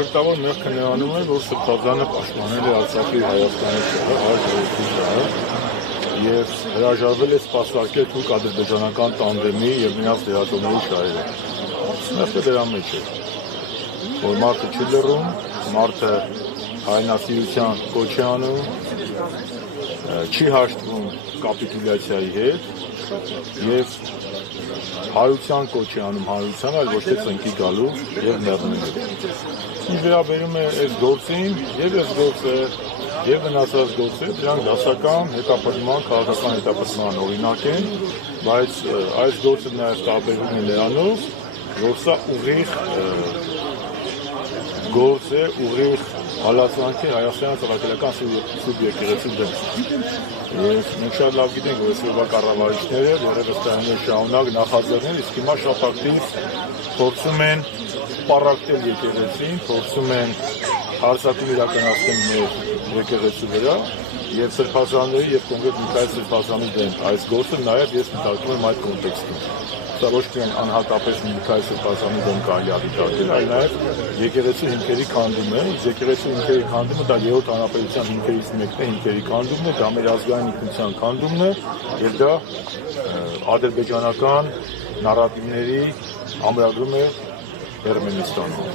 Շերտավոր մեղքը նրանում է, որ Սրբազանը պաշտպանել է Արցախի Հայաստանի շահը, այլ ժողովրդի շահը և հրաժարվել է սպասարկել թուրք-ադրբեջանական տանդեմի և նրանց դերատորների շահերը։ Մեղքը դրա մեջ է, որ մարդը չի լռում, մարդը հայրենասիրության կոչ է անում, չի հաշտվում կապիտուլյացիայի հետ և հայության կոչ է անում հայության, այլ ոչ թե ծնկի գալու և մեռնելու։ Ինչ վերաբերում է այս գործին, և այս գործը, և մնացած գործերը, դրանք դասական հետապնդման, քաղաքական հետապնդման օրինակ են, բայց այս գործը նաև տարբերվում է նրանով, որ սա ուղիղ գործ է, ուղիղ հալածանք է Հայաստանի ծառայական Սուրբ եկեղեցու դեմ։ Մենք շատ լավ գիտենք, որ այսօրվա կառավարիչները դեռևս տարիներ շարունակ նախաձեռնել, իսկ հիմա շատ ակտիվ փորձում են պառակտել եկեղեցին, փորձում են հարձակում իրականացնել մեր եկեղեցու վրա և սրբազանների և կոնկրետ Միքայել Սրբազանի դեմ այս գործը նաև ես մտածում եմ այդ կոնտեքստում։ Սա ոչ միայն անհատապես Միքայել Սրբազանի դեմ կարելի է դիտարկել, այլ նաև եկեղեցու հիմքերի քանդում է, եկեղեցու հիմքերի քանդումը դա երրորդ հանրապետության հիմքերից մեկն է, հիմքերի քանդումն է, դա մեր ազգային ինքնության քանդումն է և դա ադրբեջանական նարատիվների ամրագրում է Էրմենստանում։